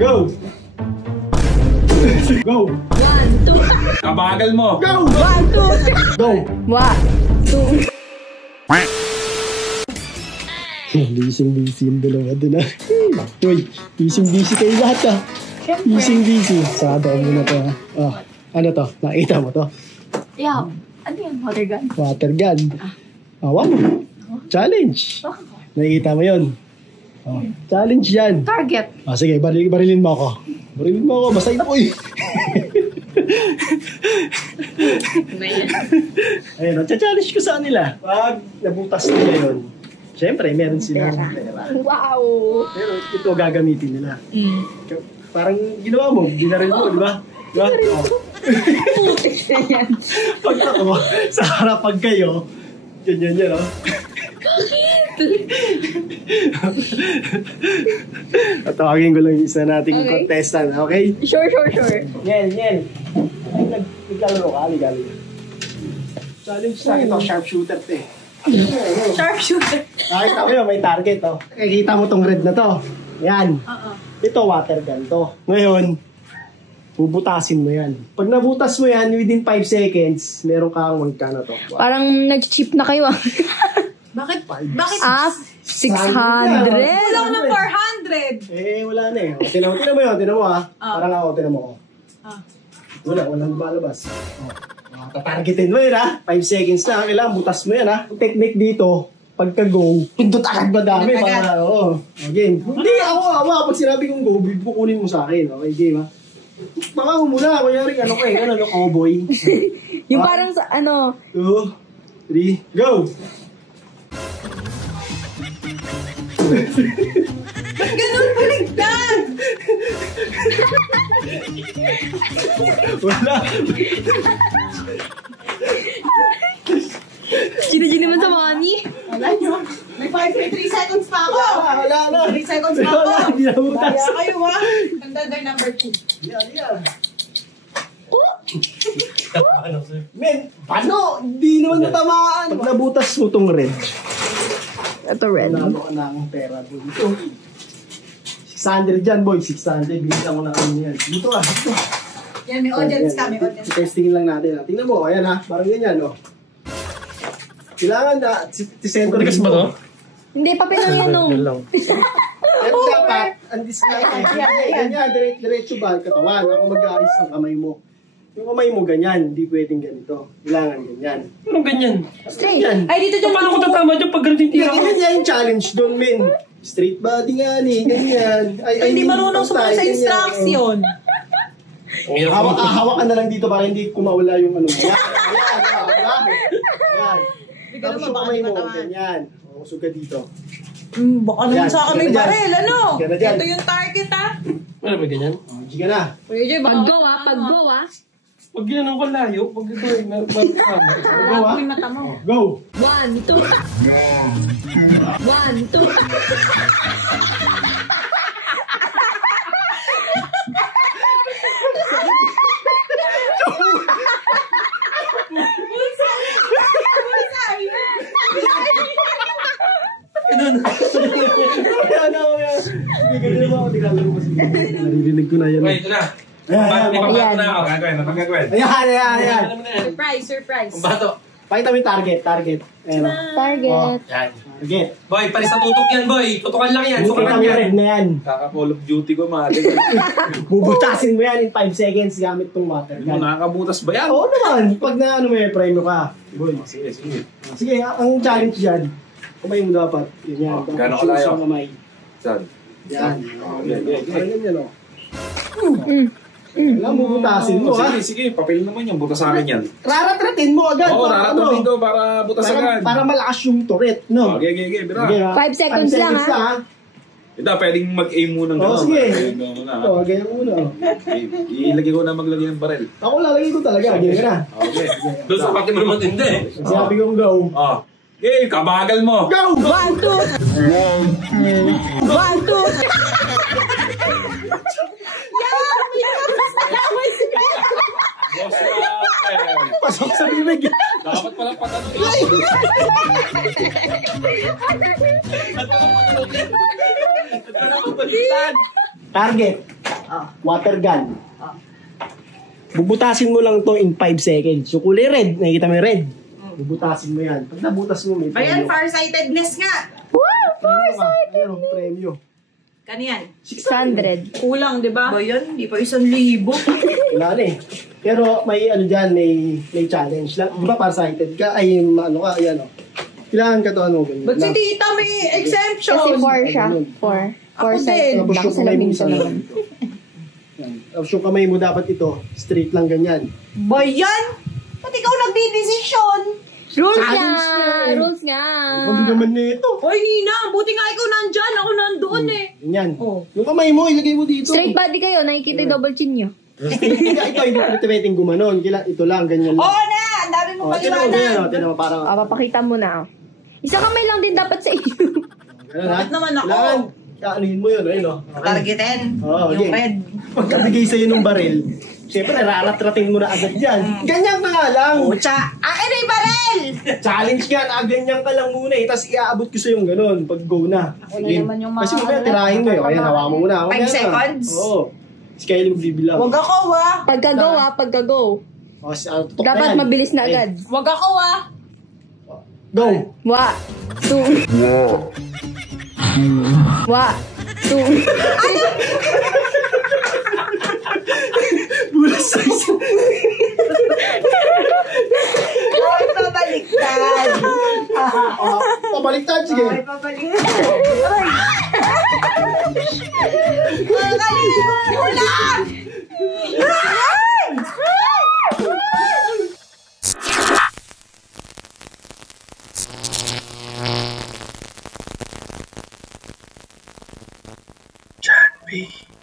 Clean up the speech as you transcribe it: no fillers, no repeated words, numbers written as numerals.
Go! Go! 1, 2. Kabagal mo. Go! 1, 2. Go! 1, 2. Busy yung dalawa din ah. Uy, busy kayo lahat ah. Busy. Sarado ko muna to ha. Oh, ano to? Nakita mo to? Yeah. Ano yan? Water gun? Water gun. Awa mo. Challenge. Nakikita mo yun. Oh, challenge yan. Target. Ah, sige, barilin mo ako. Basahin ako eh. Ayun, challenge ko sa kanila. Pag nabutas nila yun, siyempre, meron silang pera. Wow. Pero ito gagamitin nila. Parang ginawa mo, binaril mo, di ba? Diba? Putik na yan. Pag ako, sa harapan kayo, yan, oh. At tawagin ko lang yung isa nating contestant, okay? Sure. Yan. Naglalaro ka, aligali. Challenge sa akin to, sharpshooter to eh. Sharpshooter. Nakita mo yun, may target oh. Kita mo tong red na to. Yan. Ito water gun to. Ngayon, bubutasin mo yan. Pag nabutas mo yan, within 5 seconds, meron kang magkano to. Wow. Parang nag-cheap na kayo ah. Bakit? 600. Kulang ng 400. Wala na eh. Tinan mo ha. Parang ako, tinan mo ko. Walang lumalabas. Tatargetin mo yun ha. 5 seconds na. Kailangan butas mo yan ha. Technique dito, pagka-go, pindot agad madami. Game. Hindi ako. Pag sinabi kong go, bukunin mo sa akin. Okay, game ha. Baka muna. Kunyari ano ko eh. Ano, cowboy. Yung parang sa ano. 2, 3, go! Ganun, baligtad! Wala. Gina naman sa money. Wala nyo. May 3 seconds pa ako. Wala na. 3 seconds pa ako. Hindi na butas. Kaya kayo ha. Contender number 2. Yan. Men, paano? Hindi naman natamaan. Pag nabutas mo tong red, Ito red. nalo ka na ang pera doon. Ito. 600 dyan, boy. 600. Bilisan ko na kami yan. Dito ah. Yan, may audience ka. May audience ka. Testingin lang natin. Tingnan mo. Ayan ha. Parang ganyan, oh. Kailangan na. Si Sento rin mo. To? Hindi, papel lang yan no. Pero dapat, ang dislike ay ganyan. Diretso ba ang katawan? Ako mag-aayos ng kamay mo. Yung kamay mo ganyan, hindi pwedeng ganito. Kailangan ganyan. Anong ganyan? Straight. Yan. Ay, dito dyan. Paano ko tatama dyan pag ganito yung tira ko? Ganyan yung challenge doon, men. Straight body nga ni, ganyan. Hindi marunong sumunod sa instruction. Ang hirap ko. Hawak ka na lang dito para hindi kumawala yung ano. Yan. Tapos yung kamay mo, ganyan. Usog ka dito. Baka naman sa akin may baril, ano? Sige na dyan. Ito yung target ha. Ano ba ganyan? Sige na. Pag-go ah. Pag ginanong ko layo, pag ito ay Wala ko yung mata mo. Go! 1, 2. 1, 2. Naririnig ko na yan. Wait, ito na. Ipabato na ako. Gagawin. Ayan. Surprise. Bato. Pakita mo yung target. Ayan. Target. Yan. Target. Boy, palis sa tutok yan, boy. Tutukan lang yan. Kita Sukaran mo yung yan. red na yan. Kaka-call of duty ko, mga ating. Bubutasin mo yan in 5 seconds gamit tong water gun. Nakakabutas ba yan? Oo naman. Pag na ano may premyo ka. Boy. Sige. Sige, ang challenge dyan. Kamay mo dapat. Yan. Gano'n kalayo? Sa kamay. Saan? Yan. Okay. Ganyan o. Alam mo, butasin mo ha. Sige. Papel naman yung butas sa akin yan. Raratratin mo agad. Oo, para raratratin ko para butas agad. Para malakas yung turret, no? Okay, bira. Okay, ha? 5 seconds lang, ha? Ito, pwedeng mag-aim muna ng Oo, gano'n. sige. Muna. Oo, ganyan mo muna. Ilagay ko na maglagay ng baril. Ako lalagay ko talaga. Ganyan ka na. Okay. Doon sa pati mo naman hindi. Sabi kong go. Oh. Eh, kabagal mo. Go! 1, 2. 1, 2. Pasok sa bibig. Dapat pala pataluin. Target. Water gun. Bubutasin mo lang to in 5 seconds. Yung kulay red, nakikita mo yung red. Bubutasin mo yan. Pag nabutas mo, may Ayan, premyo. farsightedness nga. Ayun, premyo. Kaniyan. 600. Kulang, di ba? Ba yan? Hindi pa 1,000. Wala na eh. Pero may ano dyan, may challenge lang. Di ba farsighted ka? Ay, ano ka, ayan o. Kailangan ka to ano. ganyan. Ba't si tita may exemption? Kasi 4 siya. 4. 4 sides. Tapos Baka yung sa kamay mo lamin isa sa lang naman. dito. Yan. Tapos yung kamay mo dapat ito, straight lang ganyan. Ba yan? Ba't ikaw nagdidesisyon? Rules Challenge nga! nga eh. Rules nga! Ano naman nito? Hoy, Nina, buti nga ikaw nandyan. Ako nandoon eh. Ganyan. Oh. Yung kamay mo, ilagay mo dito. Straight body kayo, nakikita yung double chin nyo. Ito, hindi pwedeng gumanon. Ito lang, ganyan lang. Oo na! Ang dami mo Oh, tinan mo, ganyan, paliwanag. oh, tinan mo, parang, Papakita mo na. Isa kamay lang din dapat sa inyo. ganun, ha? Bakit naman ako? Kailangan, kaanuhin mo yun, ayun, oh. Targetin. Oo, Yung okay. red. Pagkabigay sa'yo ng baril, syempre, naratrating mo na agad yan. Ganyan na nga lang. Pucha. Akin na yung barel! Challenge yan, ganyan ka lang muna eh. Tapos iaabot ko sa'yo yung ganun, pag go na. Ako na naman yung mga Kasi mamaya ano, tirahin mo eh. Kaya nawa mo muna. 5 seconds? Oo. Si Kylie magbibilang. Huwag ako Pagka-go pagka-go. O, tutok na Dapat yan. mabilis na Ay, agad. Huwag ako Go! 1, 2. 1, 2. Bulas sa isa. Ay, pabaliktad. Pabaliktad, sige. Ay, pabaliktad. Ay, kanina yung hula!